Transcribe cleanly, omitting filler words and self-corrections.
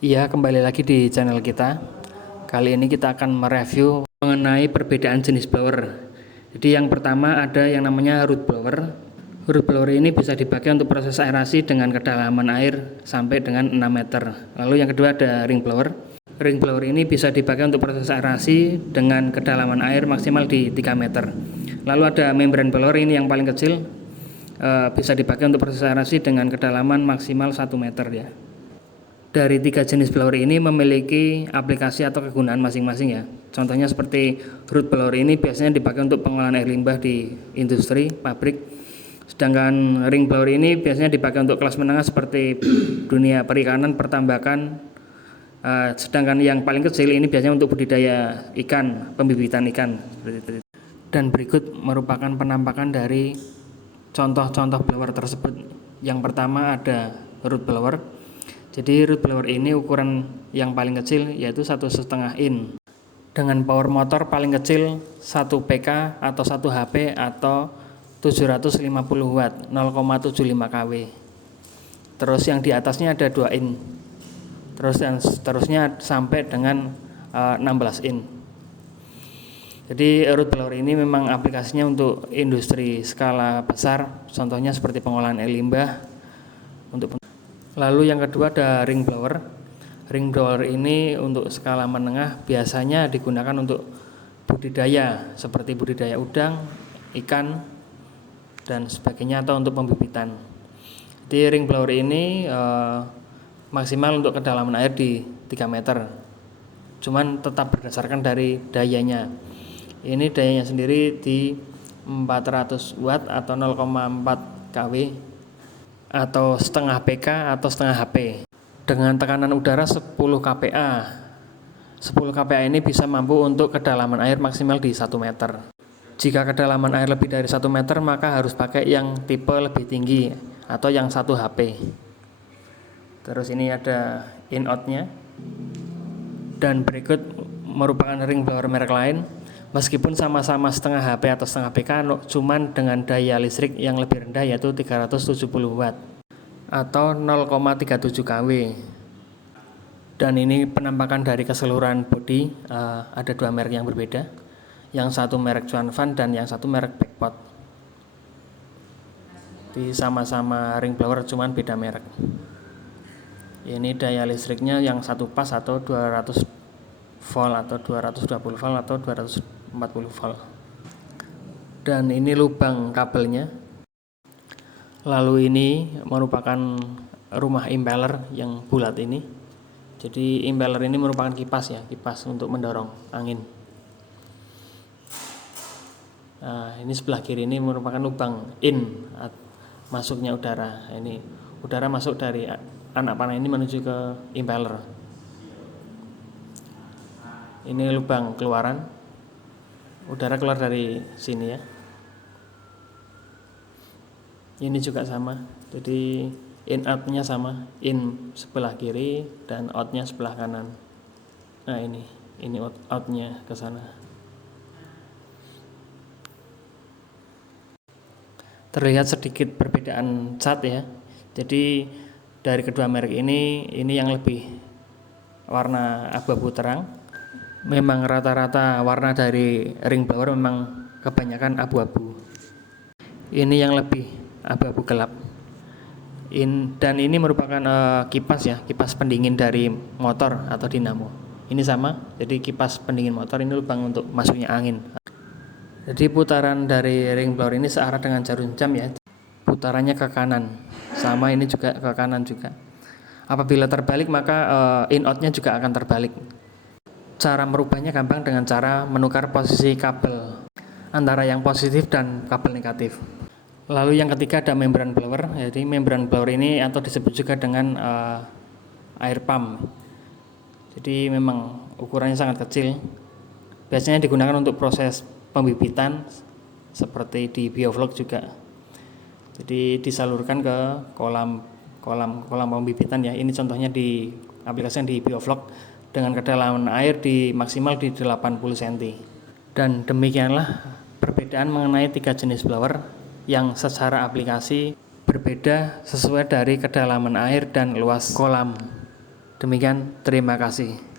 Iya, kembali lagi di channel kita. Kali ini kita akan mereview mengenai perbedaan jenis blower. Jadi yang pertama ada yang namanya root blower. Root blower ini bisa dipakai untuk proses aerasi dengan kedalaman air sampai dengan 6 meter. Lalu yang kedua ada ring blower. Ring blower ini bisa dipakai untuk proses aerasi dengan kedalaman air maksimal di 3 meter. Lalu ada membrane blower, ini yang paling kecil, bisa dipakai untuk proses aerasi dengan kedalaman maksimal 1 meter ya. Dari tiga jenis blower ini memiliki aplikasi atau kegunaan masing-masing ya. Contohnya seperti root blower ini biasanya dipakai untuk pengolahan air limbah di industri, pabrik. Sedangkan ring blower ini biasanya dipakai untuk kelas menengah seperti dunia perikanan, pertambakan. Sedangkan yang paling kecil ini biasanya untuk budidaya ikan, pembibitan ikan. Dan berikut merupakan penampakan dari contoh-contoh blower tersebut. Yang pertama ada root blower. Jadi root blower ini ukuran yang paling kecil yaitu 1,5 in dengan power motor paling kecil 1 PK atau 1 HP atau 750 watt 0,75 kW. Terus yang di atasnya ada 2 in. Terus dan seterusnya sampai dengan 16 in. Jadi root blower ini memang aplikasinya untuk industri skala besar, contohnya seperti pengolahan air limbah. Lalu yang kedua ada ring blower. Ring blower ini untuk skala menengah biasanya digunakan untuk budidaya seperti budidaya udang, ikan, dan sebagainya atau untuk pembibitan. Di ring blower ini maksimal untuk kedalaman air di 3 meter. Cuman tetap berdasarkan dari dayanya. Ini dayanya sendiri di 400 watt atau 0,4 kW atau setengah PK atau setengah HP dengan tekanan udara 10 kPa. 10 kPa ini bisa mampu untuk kedalaman air maksimal di 1 meter. Jika kedalaman air lebih dari 1 meter maka harus pakai yang tipe lebih tinggi atau yang 1 HP. Terus ini ada in out-nya. Dan berikut merupakan ring blower merek lain. Meskipun sama-sama setengah HP atau setengah PK, cuman dengan daya listrik yang lebih rendah yaitu 370 watt atau 0,37 kW. Dan ini penampakan dari keseluruhan bodi. Ada dua merek yang berbeda. Yang satu merek Chuanfan dan yang satu merek Backpot. Di sama-sama ring blower cuman beda merek. Ini daya listriknya yang satu pas atau 200 volt atau 220 volt atau 240 volt. Dan ini lubang kabelnya. Lalu ini merupakan rumah impeller yang bulat ini. Jadi impeller ini merupakan kipas ya, kipas untuk mendorong angin. Nah, ini sebelah kiri ini merupakan lubang in, masuknya udara. Ini udara masuk dari anak panah ini menuju ke impeller. Ini lubang keluaran, udara keluar dari sini ya. Ini juga sama, jadi in out-nya sama, in sebelah kiri dan out-nya sebelah kanan. Nah ini out-nya ke sana. Terlihat sedikit perbedaan cat ya. Jadi dari kedua merek ini yang lebih warna abu-abu terang. Memang rata-rata warna dari ring blower memang kebanyakan abu-abu. Ini yang lebih abu-abu gelap. Dan ini merupakan kipas ya, kipas pendingin dari motor atau dinamo. Ini sama, jadi kipas pendingin motor, ini lubang untuk masuknya angin. Jadi putaran dari ring blower ini searah dengan jarum jam ya. Putarannya ke kanan. Sama ini juga ke kanan juga. Apabila terbalik maka in out-nya juga akan terbalik. Cara merubahnya gampang dengan cara menukar posisi kabel antara yang positif dan kabel negatif. Lalu yang ketiga ada membrane blower. Jadi membrane blower ini atau disebut juga dengan air pump. Jadi memang ukurannya sangat kecil. Biasanya digunakan untuk proses pembibitan seperti di bioflok juga. Jadi disalurkan ke kolam pembibitan ya. Ini contohnya di aplikasi di bioflok dengan kedalaman air di maksimal di 80 cm. Dan demikianlah perbedaan mengenai tiga jenis blower yang secara aplikasi berbeda sesuai dari kedalaman air dan luas kolam. Demikian, terima kasih.